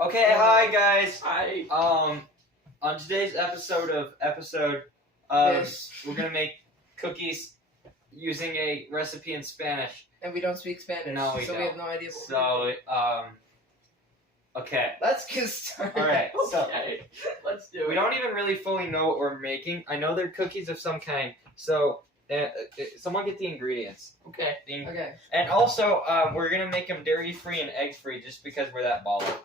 Okay, hi guys. Hi. On today's episode, Yes. we're gonna make cookies using a recipe in Spanish. And we don't speak Spanish, No, we so don't. we have no idea what we're So, okay. Let's get started. All right. So Okay. Let's do it. we don't even really fully know what we're making. I know they're cookies of some kind. So, someone get the ingredients. Okay. Okay. And also, we're gonna make them dairy-free and egg-free, just because we're that baller.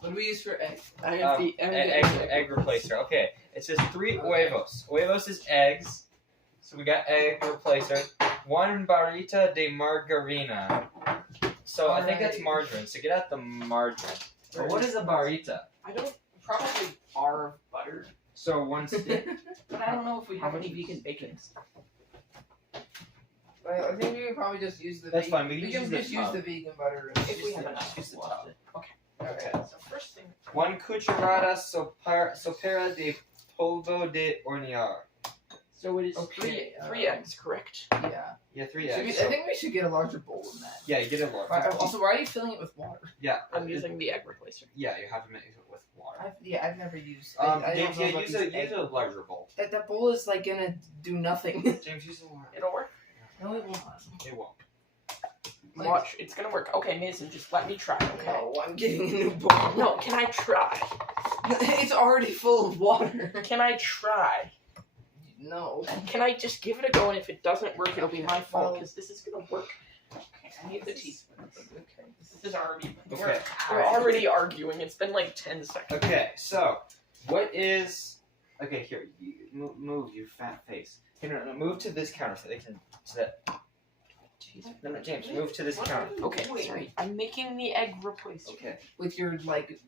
What do we use for egg? I have the Egg replacer. Okay, it says 3 huevos. Huevos is eggs, so we got egg replacer. 1 barrita de margarina. So I think that's margarine. So get out the margarine. But what is a barrita? I don't probably bar of butter, So 1 stick. but I don't know if we have any vegan bacon. I think we could probably just use the. That's vegan, fine, we can can use just the use tub. the vegan butter. If we have the- enough, use the we'll tub. have to- Okay. Okay. So first thing. 1 cucharada sopera de polvo de hornear. So it is Okay, three eggs, correct? Yeah. Yeah, 3 So eggs. I think we should get a larger bowl than that. Yeah, you get it more. Also, why are you filling it with water? Yeah, I'm using the egg replacer. Yeah, you have to mix it with water. I've never used. James, use a larger bowl. That bowl is like gonna do nothing. James, use the water. It'll work. No, it won't. It won't. Like- Watch, it's gonna work. Okay, Mason, just let me try. Okay. No, I'm getting a new bowl. No, can I try? It's already full of water. Can I try? No. Can I just give it a go, and if it doesn't work, it'll be my fault, Well- because this is gonna work. Okay, I need the teaspoon. Okay. This is already. Okay. We're already arguing. It's been like 10 seconds. Okay, so what is? Okay, here, you move your fat face. Hey, no, move to this counter so they can. So that. No, James, move to this counter. Okay, sorry. I'm making the egg replacer. Okay. With your like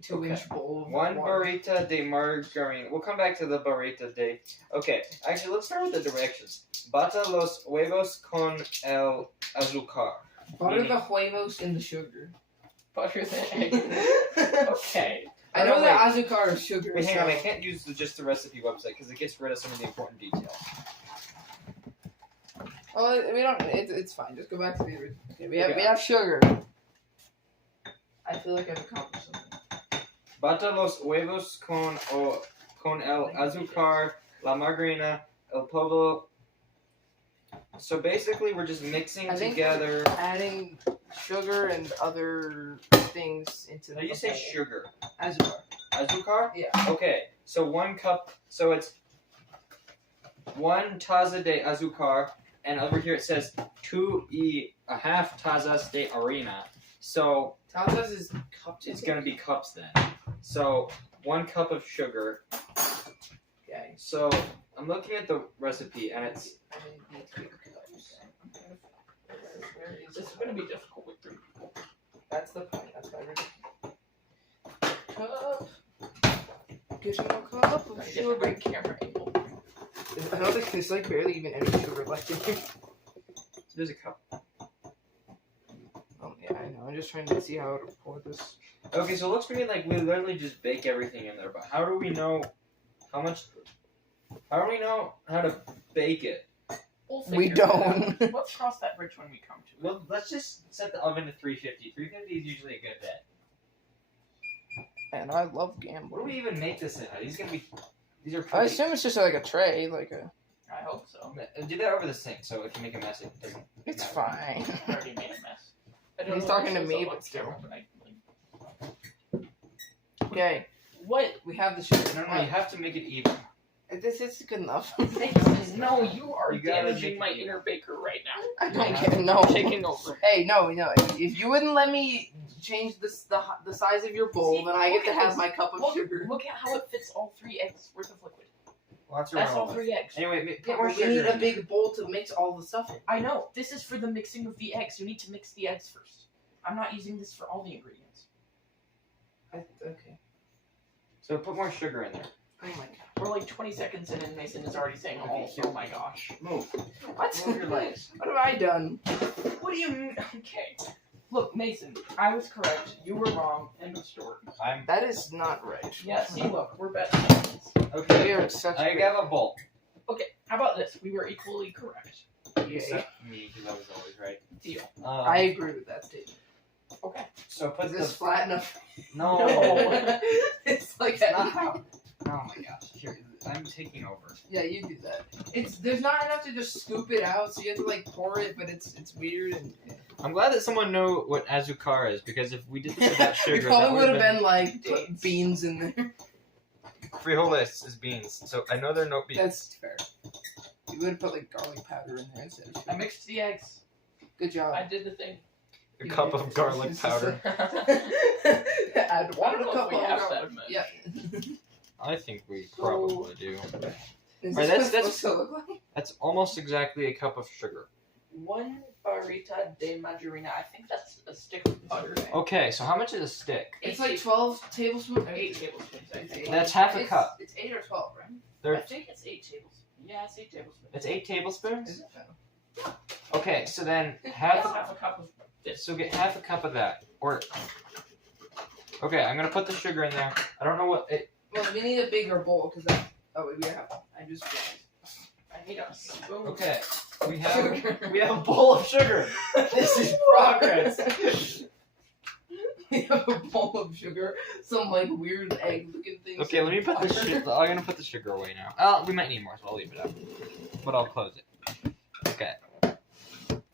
2-inch bowl of 1 water. barrita de margarina. We'll come back to the barrita de. Okay, actually, let's start with the directions. Bata los huevos con el azúcar. Butter the huevos in the sugar. Butter the egg. Okay. I know Oh, no, that azúcar is sugar. Wait, hang on, so- I can't use just the recipe website because it gets rid of some of the important details. Oh, we don't. It's fine. Just go back to the original. Okay, we Okay. have sugar. I feel like I've accomplished something. Bata los huevos con el azúcar, la margarina, el polvo. So basically, we're just mixing I think together. Adding sugar and other things into How the do you say bowl. sugar? Azúcar. Azúcar? Yeah. Okay, so 1 cup. So it's 1 taza de azúcar, and over here it says 2 half tazas de harina. So Tazas is cups. it's gonna be cups then. So 1 cup of sugar. Okay. So I'm looking at the recipe, and it's. I need to get cups. Where is This is it? gonna be difficult with 3 people. That's the point. That's why we're cup. Get you a cup of I get the sugar. right camera angle. I don't think there's like barely even any sugar left in here. There's a cup. Oh yeah, I know. I'm just trying to see how to pour this. Okay, so it looks to me like we literally just bake everything in there, but how do we know how much? How do we know how to bake it? We'll We figure it out. don't. Let's cross that bridge when we come to it. Well, let's just set the oven to 350. 350 is usually a good bet. And I love What do gambling. we even make this in? These are I cookies. assume it's just like a tray, like a. I hope so. Do that over the sink so it can make a mess. It doesn't. It's matter. fine. I already made a mess. I don't He's know if talking to it me, shows up but on still. camera, but Okay, What? we have the sugar. No, you have to make it even. This is good enough. No, you are You gotta damaging make my it- inner baker right now. I don't Yeah. care. No. I'm taking over. Hey, no. If you wouldn't let me change the size of your bowl, See, then I get look to at have this. my cup of Look, sugar. look at how it fits all 3 eggs worth of liquid. Well, that's That's your all 3 eggs. Anyway, Yeah, get more but we sugar. need a in big bowl to mix all the stuff in. I know. This is for the mixing of the eggs. You need to mix the eggs first. I'm not using this for all the ingredients. Okay. So put more sugar in there. Oh my god. We're like 20 seconds in and Mason is already saying, oh my gosh. Move. What? Move your legs. What have I done? What do you mean? Okay. Look, Mason, I was correct. You were wrong. End of story. That is not right. Yeah, see, look, we're best friends. We Okay. are such. I have a bowl. Okay, how about this? We were equally correct. Yeah. Except me, because I was always right. Deal. I agree with that statement. Okay. So put Is this the flat enough? no. It's like It's not how. Oh my gosh! Here, I'm taking over. Yeah, you do that. There's not enough to just scoop it out, so you have to like pour it, but it's weird and. I'm glad that someone knew what azúcar is, because if we did this without We sugar, probably that would have been been like put dates. beans in there. frijoles is beans. So I know they're no beans. That's fair. You would have put like garlic powder in there instead of I mixed the eggs. Good job. I did the thing. A cup of garlic powder. Add I one don't know cup if we of have garlic. that much. Yeah. I think we So- probably do. Is Right, this that's- what it's supposed to look like? That's almost exactly a cup of sugar. 1 barrita de margarina. I think that's a stick of butter. Okay, so how much is a stick? It's like 12 tablespoons. 8 tablespoons, I think. That's half a It's- cup. It's 8 or 12, right? I There, think it's 8 tablespoons. Yeah, it's 8 tablespoons. it's 8 tablespoons. Is it? Okay, so then That's half. half a cup of this. So get half a cup of that, or. Okay, I'm gonna put the sugar in there. I don't know what it. Well, we need a bigger bowl because that. Oh, wait, we have. I just realized. I need a spoon. Okay, we have a bowl of sugar. This is progress. We have a bowl of sugar, some like weird egg-looking things. Okay, let me put the sugar. I'm gonna put the sugar away now. We might need more, so I'll leave it up. But I'll close it. Okay.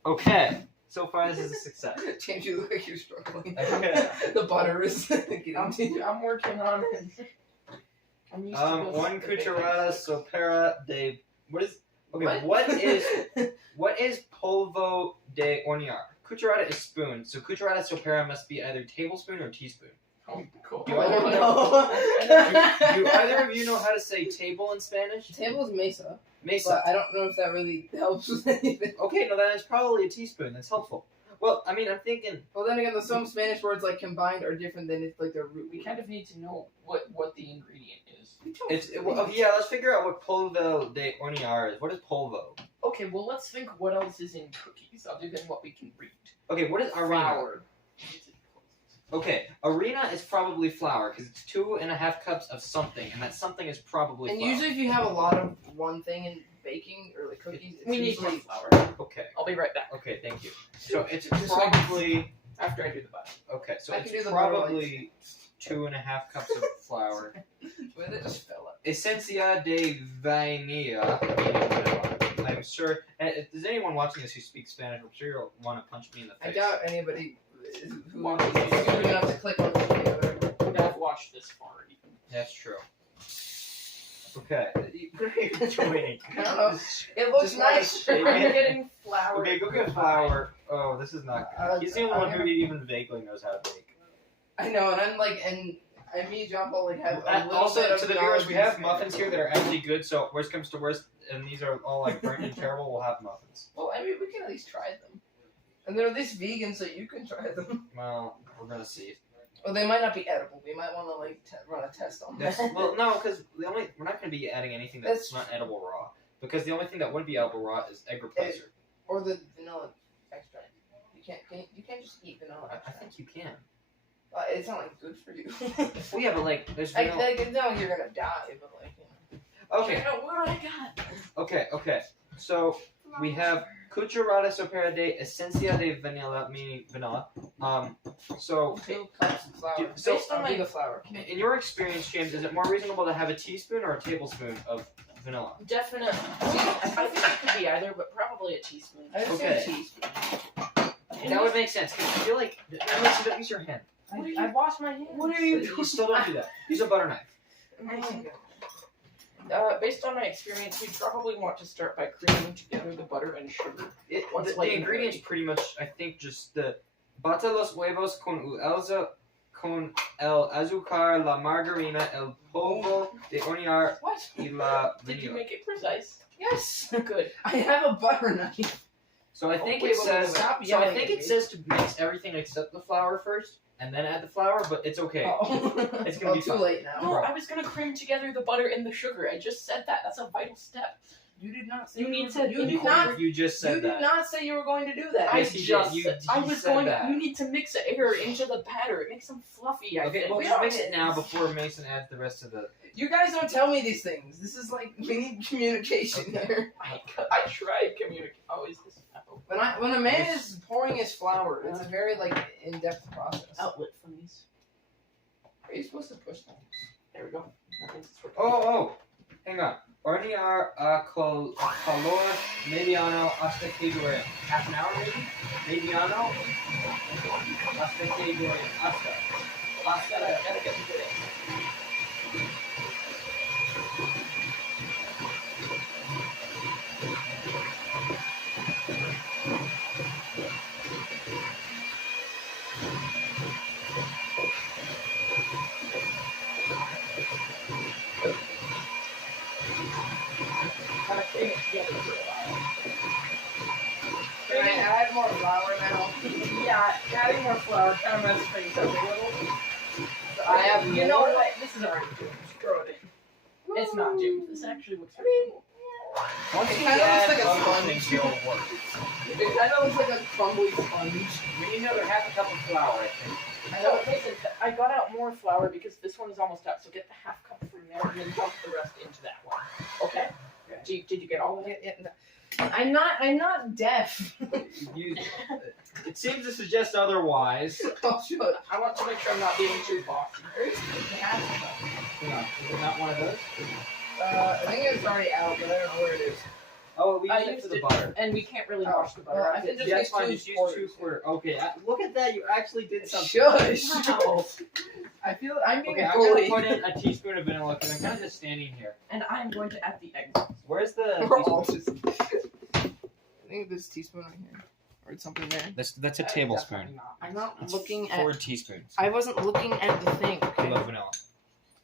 Okay. So far, this is a success. James, you look like you're struggling. Okay. The butter is getting to you. I'm working on it. I'm used to this. 1 cucharada sopera de. What is? Okay, What? what is polvo de hornear? Cucharada is spoon, so cucharada sopera must be either tablespoon or teaspoon. Oh, cool. Do I don't Do know. either of you know how to say table in Spanish? Table is mesa, Mesa. but I don't know if that really helps with anything. Okay, no, then it's probably a teaspoon. That's helpful. Well, I mean, I'm thinking. Well, then again, there's some Spanish words like combined are different than it's like their root. We kind of need to know what the ingredient is. Yeah, let's figure out what polvo de hornear is. What is polvo? Okay, well let's think what else is in cookies other than what we can read. Okay, what is harina? Flour. Okay, harina is probably flour because it's 2.5 cups of something, and that something is probably And flour. usually, if you have a lot of one thing in baking or like cookies, it's We need more usually flour. Okay. I'll be right back Okay, thank you. So it's Just like- probably after I do the butter. okay. So I can do it's the butter probably 2.5 cups of flour. Wait, that just fell up. Esencia de vainilla. I'm sure. And if there's anyone watching this who speaks Spanish, I'm sure you'll want to punch me in the I face. doubt anybody who Wants wants to to enough to click on the video. I've watched this far. That's true. Okay. What are you doing? I don't know. It looks Just wanna nice. shake I'm it. getting flour. Okay, go get flour. Oh, this is not good. He's the only one who I'm- even vaguely knows how to bake. I know, and I'm like, and me, John Paul, like have a little Also, bit of to the viewers, knowledge we in have Spanish. muffins here that are actually good. So worst comes to worst, and these are all like burnt and terrible. We'll have muffins. Well, I mean, we can at least try them. And they're at least vegan, so you can try them. Well, we're gonna see. Well, they might not be edible. We might want to like run a test on That's, that. well, no, because we're not gonna be adding anything that's not edible raw. Because the only thing that would be edible raw is egg replacer. Or the vanilla extract. You can't just eat vanilla I extract. think you can. It's not like good for you. Well, yeah, but like there's Like, vanilla. it's not like you're gonna die, but like. You know. Okay, You know what I got? okay. So we have cucharada sopera de esencia de vanilla, meaning vanilla. So 2 cups of flour. So, Based on like- the flour. in your experience, James, is it more reasonable to have a teaspoon or a tablespoon of vanilla? Definitely. I think it could be either, but probably a teaspoon. I would Okay. say teaspoon. That would make sense. 'Cause I feel like Mason, don't use your hand. I washed my hands. What are you You doing? still don't do that. Use a butter knife. Based on my experience, we probably want to start by creaming together the butter and sugar. What's The like ingredients ready? pretty much, I think, just the bata los huevos con el azúcar, la margarina, el polvo de hornear What? y la Did you vanilla. make it precise? Yes. Good. I have a butter knife. So I think wait, it wait, says. stop So I yelling think at it me. says to mix everything except the flour first, and then add the flour. But it's okay. Oh. It's gonna be too fine. late now. No, I was gonna cream together the butter and the sugar. I just said that. That's a vital step. You did not say You need to. You did not. You just said You that. did not say you were going to do that. I Yes, he did. just. You was said going. that. You need to mix air into the batter. It makes them fluffy. I Okay, think. well, We just are- mix it now before Mason adds the rest of the. You guys don't tell me these things. This is like we need communication Okay. here. I tried communicating. Oh, is this When a man is pouring his flour, it's a very like in-depth process. outlet for these? Are you supposed to push them? There we go. I think it's working. Oh, hang on. Ordenar calor mediano hasta que dure. Half an hour maybe? Mediano hasta que dure. Hasta que dure. Kind of string it together for a while. Can I add more flour now? Yeah, adding more flour kind of messes things up a little. I have You know more? what? This is already doomed. Throw it in. It's not doomed. This actually looks pretty cool. Once It you kinda add looks like a other sponge. things, it'll work. It kind of looks like a crumbly sponge. We need another half a cup of flour, I think. So, listen, I got out more flour because this one is almost out. So get the half cup from there and then dump the rest into that one. Okay? Did you get all of it? No. I'm not deaf. It seems to suggest otherwise. Oh, shut. I want to make sure I'm not being too bossy. Hang on, is it not one of those? I think it's already out, but I don't know where it is. Oh, we I used it used for the it. butter. And we can't really Oh, wash the butter. well, out. I can just Yeah, make that's fine. two Just use quarters. 2/4. Okay, look at that. You actually did something. Shush. Wow. I feel I'm being Okay, I'm gonna bullied. put in a teaspoon of vanilla because I'm kind of just standing here. And I'm going to add the eggs. Where's the? We're all just. I think there's a teaspoon right here, or something there. That's a Definitely not. I'm not It's looking 4 at. teaspoons. I wasn't looking at the thing. I Okay? love vanilla.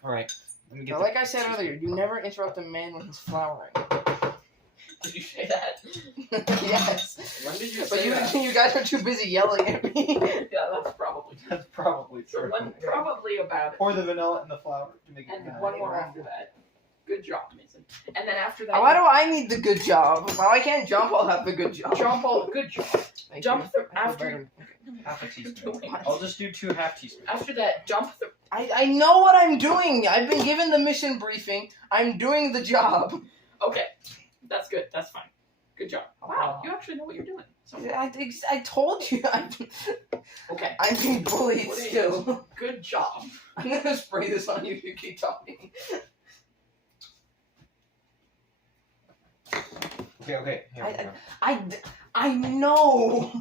All right. Let me get. Now, the like I said teaspoon. earlier, you never interrupt a man when he's flowering. Did you say that? Yes. When did you But say that? you guys are too busy yelling at me. Yeah, that's probably. That's probably So true. one, probably about it. Pour the vanilla in the flour to make it. And vanilla. one more after that. Good job, Mason. And then after that, Why do I need the good job? If I can't jump, I'll have the good job. jump all good job. Thank Jump you. the, I feel after better. Half a teaspoon. What? I'll just do 2 half teaspoons. after that, dump the. I know what I'm doing. I've been given the mission briefing. I'm doing the job. Okay, that's good. That's fine. Good job. Wow, you actually know what you're doing. So I told you. okay, I'm being bullied What is- still. good job. I'm gonna spray this on you if you keep talking. Okay. Here we go. I know.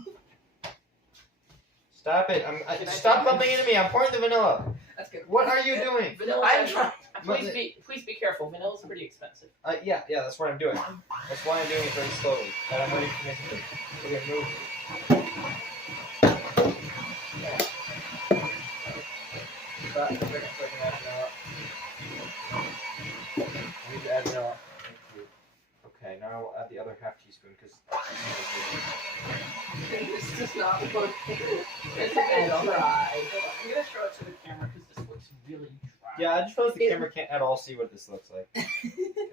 Stop it! Can I Stop try? bumping into me. I'm pouring the vanilla. That's good. What are you doing? Vanilla. I'm trying. Please be careful. Vanilla's pretty expensive. Yeah, that's what I'm doing. That's why I'm doing it very slowly. And I'm ready to make it. Okay, move. Stop. So I can add vanilla. I need to add vanilla. Thank you. Okay, now I'll add the other half teaspoon because. This does not look. It's a bit dry. I'm gonna show it to the camera because this looks really dry. Yeah, I just realized the camera can't at all see what this looks like. Can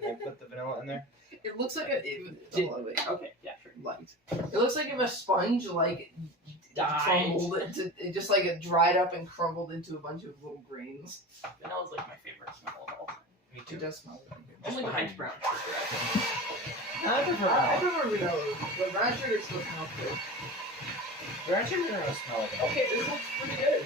I put the vanilla in there? It looks like Okay, yeah, sure. light. It looks like if a sponge like Died. crumbled into it just like it dried up and crumbled into a bunch of little grains. Vanilla's like my favorite smell of all time. Me It does smell really good. Only behind brown sugar. I prefer vanilla, but brown sugar still smells good. Brown sugar doesn't smell like it. Okay, this looks pretty good.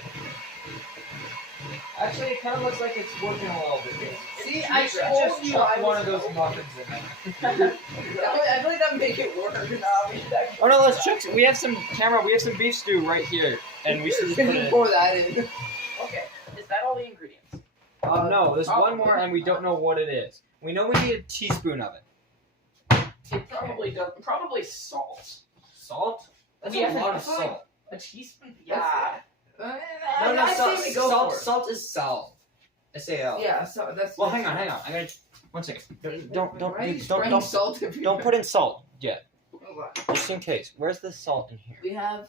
Actually, it kind of looks like it's working a little bit. See, You I should told just you chuck I one was of those muffins in there. I feel like that make it work. Oh no, let's check. We have some beef stew right here, and we should just put it in. Pour that in. Okay, is that all the ingredients? No, there's one more, and we don't know what it is. We know we need a teaspoon of it. It probably does. Probably salt. Salt? That's Yeah, a lot I of feel like- salt. A teaspoon? Yeah. No, I salt. say we go for it. Salt is sal. S-A-L. Yeah, so that's. Well, hang on. I gotta. 1 second. Why are you spraying salt everywhere? Don't put in salt yet. Hold on. Just in case. Where's the salt in here? We have.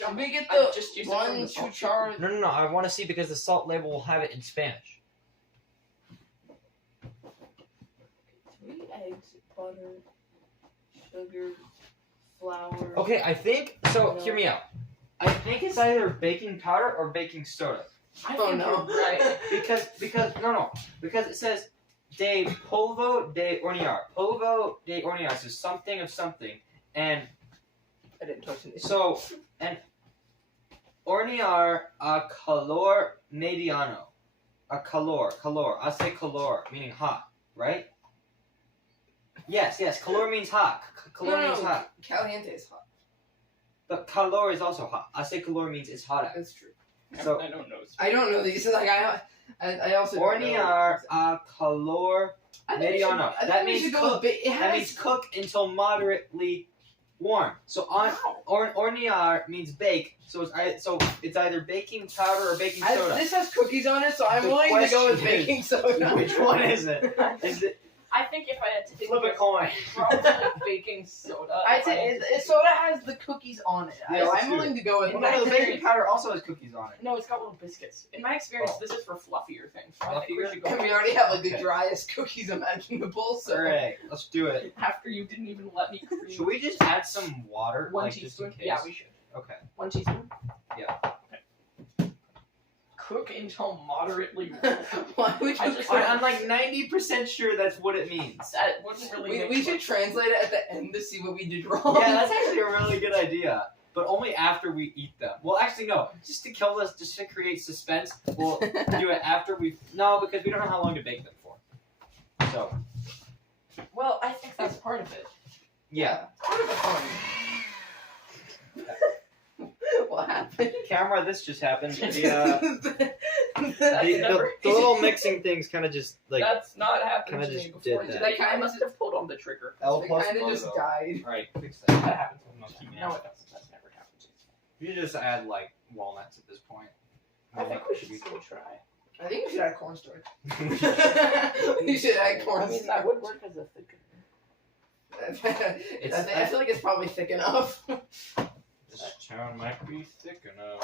Let me get I the just used it from the one salt chuchar. No. I want to see because the salt label will have it in Spanish. 3 eggs, butter, sugar, flour. Okay, I think so. No. Hear me out. I think it's either baking powder or baking soda. I Oh, think no. you're right. Because it says de polvo de hornear. Polvo de hornear is something of something, and I didn't touch it. so and hornear a calor mediano. A calor. I say calor, meaning hot, right? Yes, calor means hot. Calor means hot. Caliente is hot. But calor is also hot. I say calor means it's hot out. That's true. So I don't know. I don't know these. Like I also. don't know. hornear a calor I think we should- mediano. I think That we means should go cook. with it That has, means cook until moderately warm. So on Wow. hornear means bake. So it's either baking powder or baking soda. this has cookies on it, so I'm The willing to go with question is, baking soda. Which one is it? Is it I think if I had to think flip a coin? probably baking soda. I'd if I say had to pick. soda has the cookies on it. Yeah, let's I'm do willing to go with In No, my the baking experience- powder also has cookies on it. No, it's got little biscuits. In my experience, Oh. this is for fluffier things. So I think we Fluffier? should go And we already have like the Okay. driest cookies imaginable. So Alright, let's do it. after you didn't even let me cream. Should we just add some water, One like just in teaspoon? case? Yeah, we should. Okay. 1 teaspoon? Yeah. Okay. Cook until moderately. why would I you? just- I'm like 90% sure that's what it means. That wouldn't really make We should much translate it at the end to see what we did wrong. Yeah, that's actually a really good idea. But only after we eat them. Well, actually, no. Just to kill us, just to create suspense, we'll do it after we. No, because we don't know how long to bake them for. So, Well, I think that's part of it. yeah. Part of the fun. What happened? Camera, this just happened. The never- little mixing things kind of just like. That's not happened Kinda to me just before. did that. Today. I must have pulled on the trigger. L It plus kind of just logo. died. Alright, fix That that. happens. No, keep me No, out. it doesn't. That's never happened to me. You just add like walnuts at this point. I think we should still try. I think we should add cornstarch. We should add I cornstarch. mean, that would work as a thicker. I feel like it's probably thick enough. This town might be thick enough.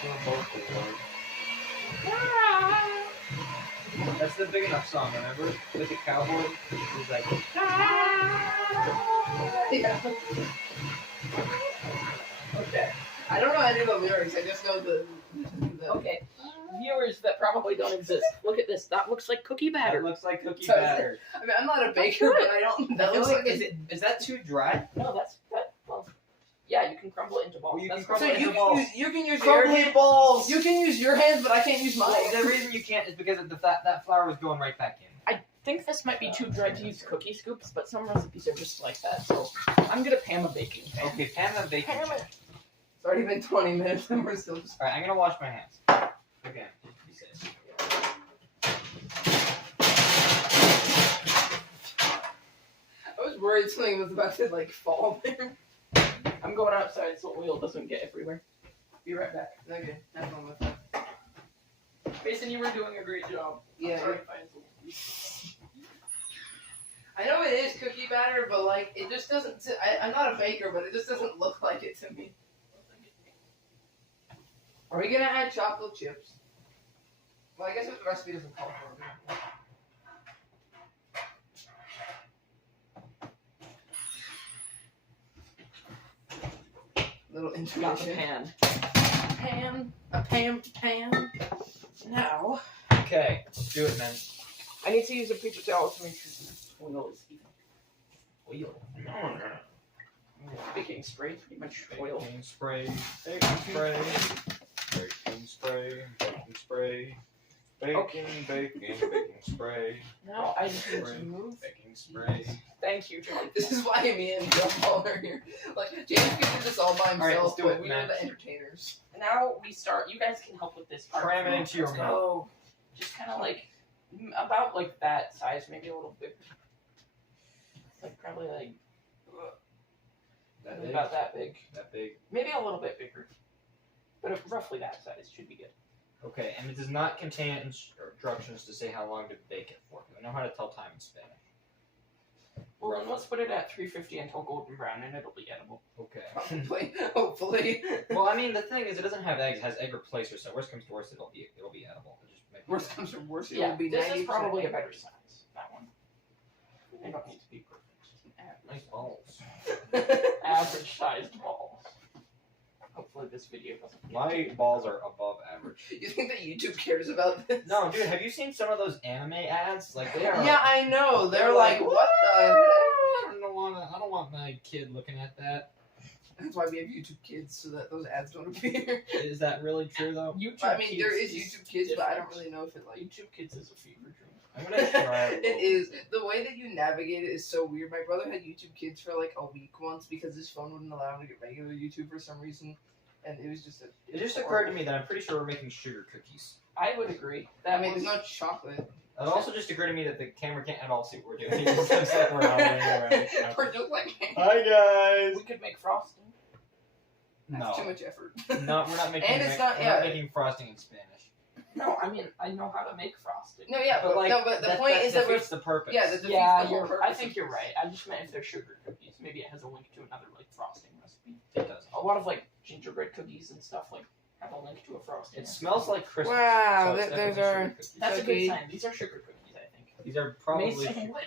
For both of us. That's the big enough song, remember? With the cowboy. He's like, Yeah. Okay. I don't know any of the lyrics. I just know the Okay. Viewers that probably don't exist. Look at this. That looks like cookie that batter. looks like cookie So- batter. I mean, I'm not a baker, but I don't. That looks like is that too dry? No, that's that. Well, yeah, you can crumble it into balls. Well, you That's can So crumble it you into balls. you can use your Crumbly hand. balls! You can use your hands, but I can't use mine. Well, the reason you can't is because that flour was going right back in. I think this might be too dry to use cookie scoops, but some recipes are just like that. So I'm gonna Pam a baking pan. Okay, pan the bacon. Pan it. It's already been 20 minutes and we're still just. Alright, I'm gonna wash my hands. Okay, just to be safe. I was worried something was about to like fall there. I'm going outside so oil doesn't get everywhere. Be right back. Okay, have fun with that. Mason, you were doing a great job. Yeah. I'm sorry if I insulted you. I know it is cookie batter, but like it just doesn't. I'm not a baker, but it just doesn't look like it to me. Are we gonna add chocolate chips? Well, I guess if the recipe doesn't call for it. Little Got the intermission. pan. Pan. A pan. Now, Okay, let's do it, man. I need to use a paper towel to make sure the oil is even. Oil. Baking spray, pretty much oil. Baking spray, baking spray, baking spray, baking spray, baking spray, Now I just need to move. baking spray. Thank you, John. This is why me and Joe are here. Like James can do this all by Alright, himself, let's do but it, we man. are the entertainers. Now we start. You guys can help with this part. Cram it into your Let's mouth. go. Just kind of like about like that size, maybe a little bigger. Like probably like That big? about that big. That big. Maybe a little bit bigger, but roughly that size should be good. Okay, and it does not contain instructions to say how long to bake it for. I know how to tell time in Spanish. Well, then let's put it at 350 until golden brown, and it'll be edible. Okay. Hopefully. Well, I mean, the thing is, it doesn't have eggs. It has egg replacer, so worst comes to worst, it'll be edible. It'll just make Worst comes from worst, it Yeah, will be this 90% is probably a better size. That one. They don't need to be perfect. Nice balls. Average sized balls. Hopefully this video doesn't. My balls are above average. You think that YouTube cares about this? No, dude, have you seen some of those anime ads? Like they are. Yeah, I know. They're like, what the heck? I don't want my kid looking at that. That's why we have YouTube Kids, so that those ads don't appear. Is that really true though? YouTube I mean, Kids there is YouTube Kids, but I don't really know if it like. YouTube Kids is a fever dream. I'm gonna try. It is. The way that you navigate it is so weird. My brother had YouTube Kids for like a week once because his phone wouldn't allow him to get regular YouTube for some reason, and it was just. It just occurred to me that I'm pretty sure we're making sugar cookies. I would agree. I mean, there's no chocolate. It also just occurred to me that the camera can't at all see what we're doing. It just looks like we're hobbling around. We're just like. Hi guys. We could make frosting. That's too No, much effort. no, we're not making. And it's we're not not making frosting in Spanish. No, I mean I know how to make frosting. No, yeah, but the point is that we're. defeats the purpose. Yeah, that defeats Yeah, the whole purpose. I think you're right. I just meant if they're sugar cookies, maybe it has a link to another like frosting recipe. It does. A lot of like gingerbread cookies and stuff like have a link to a frosting. It smells like Christmas. Wow, so it's those definitely are- sugar cookies. That's a cookie. good sign. These are sugar cookies, I think. These are probably. Mason wood.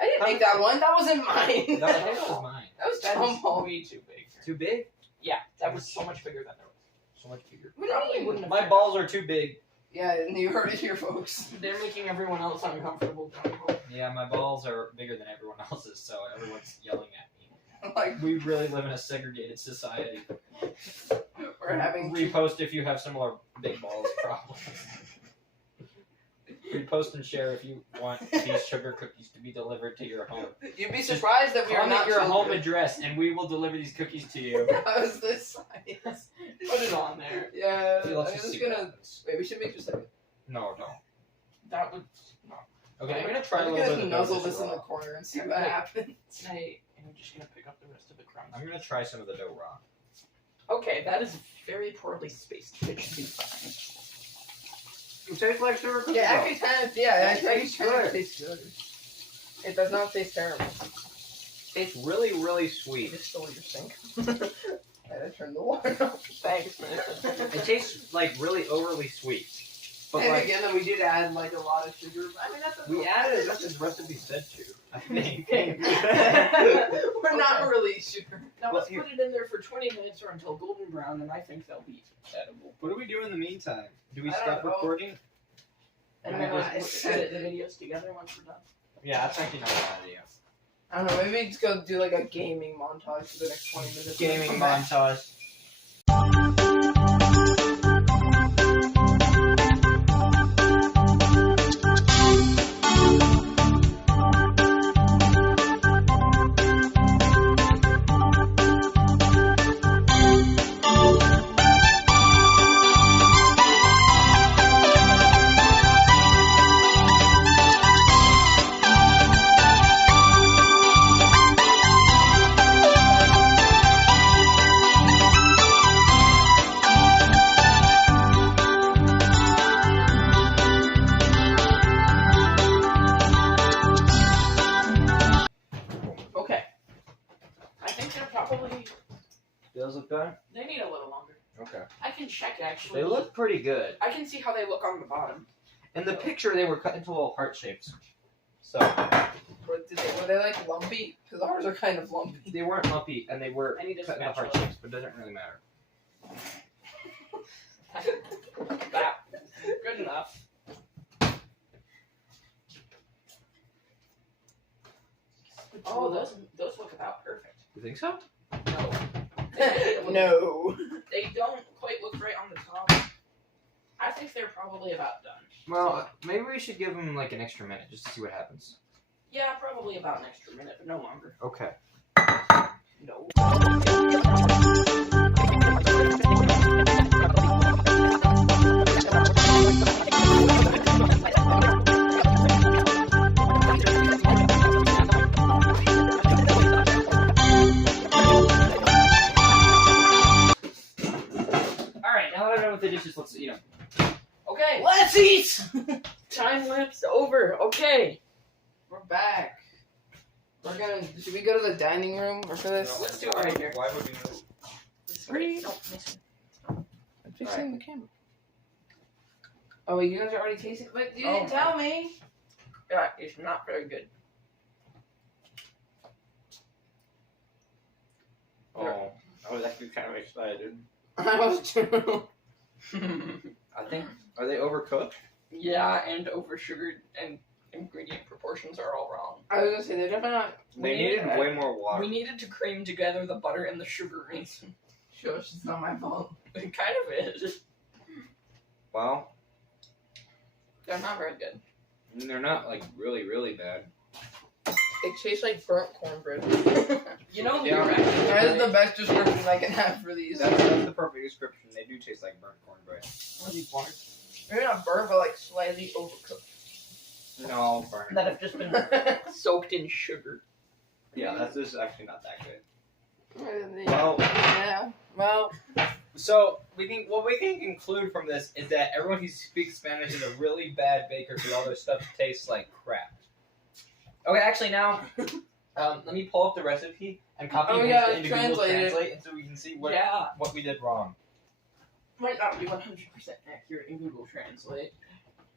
I didn't make that one. That wasn't mine. That was mine. That was That is Trumbo. way too big. Too big? Yeah, that was so much bigger than there was. So much bigger. What do you Probably mean? wouldn't have My fit. balls are too big. Yeah, and you heard it here, folks. They're making everyone else uncomfortable. Yeah, my balls are bigger than everyone else's, so everyone's yelling at me. Like We really live in a segregated society. we're having. Repost if you have similar big balls problems. Repost and share if you want these sugar cookies to be delivered to your home. You'd be surprised that we are Comment not your home children. address, and we will deliver these cookies to you. How's this size? Put it on there. Yeah, Okay, let's I'm just just see what gonna. happens. Wait, we should make just a. No, don't. That would. Okay, I'm gonna try a I'm little bit gonna of nuzzle dough this in raw. the corner and see what Okay. happens. Say, I'm just gonna pick up the rest of the crumbs. I'm gonna try some of the dough raw. Okay, that is very poorly spaced. It should be fine. It tastes like sugar cookies. Yeah, actually, kind of. Yeah, It it tastes good. tastes good. It does not taste terrible. It's really, really sweet. Just stole your sink. I had to turn the water off. Thanks, man. It tastes like really overly sweet. But And like again, then we did add like a lot of sugar. I mean, that's. we added as much as the recipe said to. I think. We're not really sugar. Now Well, let's here- put it in there for 20 minutes or until golden brown, and I think they'll be edible. What do we do in the meantime? Do we I don't stop know. recording? And then Nice. we'll edit the videos together once we're done. Yeah, that's actually not a bad idea. I don't know. Maybe just go do like a gaming montage for the next 20 minutes. Gaming Come back. montage. Okay. I think they're probably. Those look good? They need a little longer. Okay. I can check actually. They look pretty good. I can see how they look on the bottom. In the picture, they were cut into little heart shapes. So, Were they like lumpy? Because ours are kind of lumpy. they weren't lumpy, and they were I need a cut into heart spatula. shapes, but it doesn't really matter. That good enough. Oh, those look about perfect. You think so? No. No. They don't quite look right on the top. I think they're probably about done. Well, maybe we should give them like an extra minute just to see what happens. Yeah, probably about an extra minute, but no longer. Okay. No. Alright, now that I'm done with the dishes, let's eat them. Okay, Let's eat! time lapse over. Okay. We're back. We're gonna. Should we go to the dining room or for this? Let's do it right here. Why would we move? This is great. No, Mason. I'm fixing the camera. Oh, you guys are already tasting. But you didn't Oh. tell me. Yeah, it's not very good. Oh, I was actually kind of excited. I was too. I think, are they overcooked? Yeah, and over sugared and ingredient proportions are all wrong. I was gonna say they're definitely not. They needed way more water. We needed to cream together the butter and the sugar raisin. Shush, it's not my fault. It kind of is. Well, They're not very good. they're not like really, really bad. It tastes like burnt cornbread. You know, Yeah. That is the best description I can have for these. That's the perfect description. They do taste like burnt cornbread. Maybe not burnt, but like slightly overcooked. No, burnt. that have just been soaked in sugar. Yeah, that's just actually not that good. Well, Well, yeah. Well, so what we can conclude from this is that everyone who speaks Spanish is a really bad baker because all their stuff tastes like crap. Okay, actually now, let me pull up the recipe and copy Oh, and yeah, paste it into Google translate it. Translate, and so we can see what we did wrong. Might not be 100% accurate in Google Translate.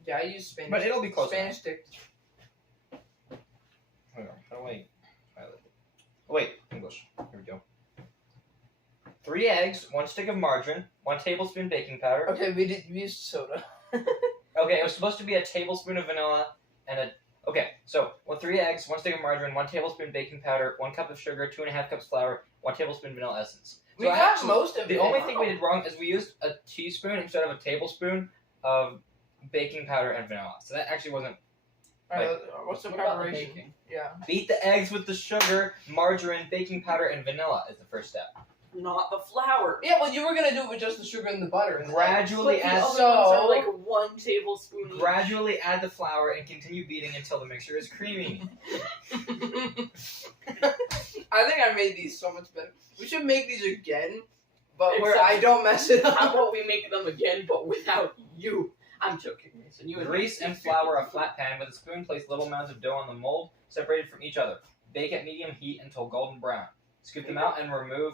yeah, I use Spanish. But it'll be close. Spanish stick. Hang on. Oh, wait. Oh, wait. English. Here we go. 3 eggs, 1 stick of margarine, 1 tablespoon baking powder. Okay, we used soda. Okay, it was supposed to be a tablespoon of vanilla and a... Okay, so 3 eggs, 1 stick of margarine, 1 tablespoon baking powder, 1 cup of sugar, 2.5 cups flour, 1 tablespoon vanilla essence. We So got actually, most of it. the only thing we did wrong is we used a teaspoon instead of a tablespoon of baking powder and vanilla. So that actually wasn't... Alright, what's the What about the preparation? baking? Yeah. Beat the eggs with the sugar, margarine, baking powder, and vanilla is the first step. Not the flour. Yeah, well, you were gonna do it with just the sugar and the butter. And Gradually But the add... other so- ones are like 1 tablespoon each. Gradually add the flour and continue beating until the mixture is creamy. I think I made these so much better. We should make these again, but where Except- I don't mess it How up. about we make them again, but without you? I'm joking, Mason. You Grease and flour a flat pan with a spoon. Place little amounts of dough on the mold, separated from each other. Bake at medium heat until golden brown. Scoop them out and remove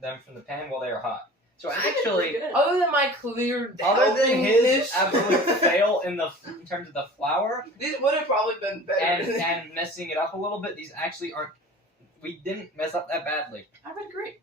them from the pan while they are hot. So actually, Other than my clear other than his helpingness, absolute fail in terms of the flour these would have probably been better. and messing it up a little bit, these actually aren't. We didn't mess up that badly. I would agree.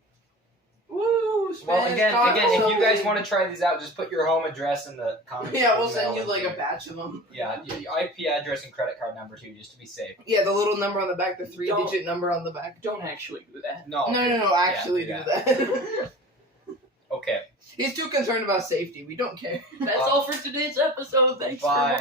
Woo! Well, Spanish again, tacos. if you guys want to try these out, just put your home address in the comments. Yeah, we'll email send you and- like a batch of them. Yeah, your IP address and credit card number too, just to be safe. Yeah, the little number on the back, the Don't- 3-digit number on the back. Don't actually do that. No. No, actually Yeah, do that. Okay. He's too concerned about safety. We don't care. That's all for today's episode. Thanks for Bye. watching.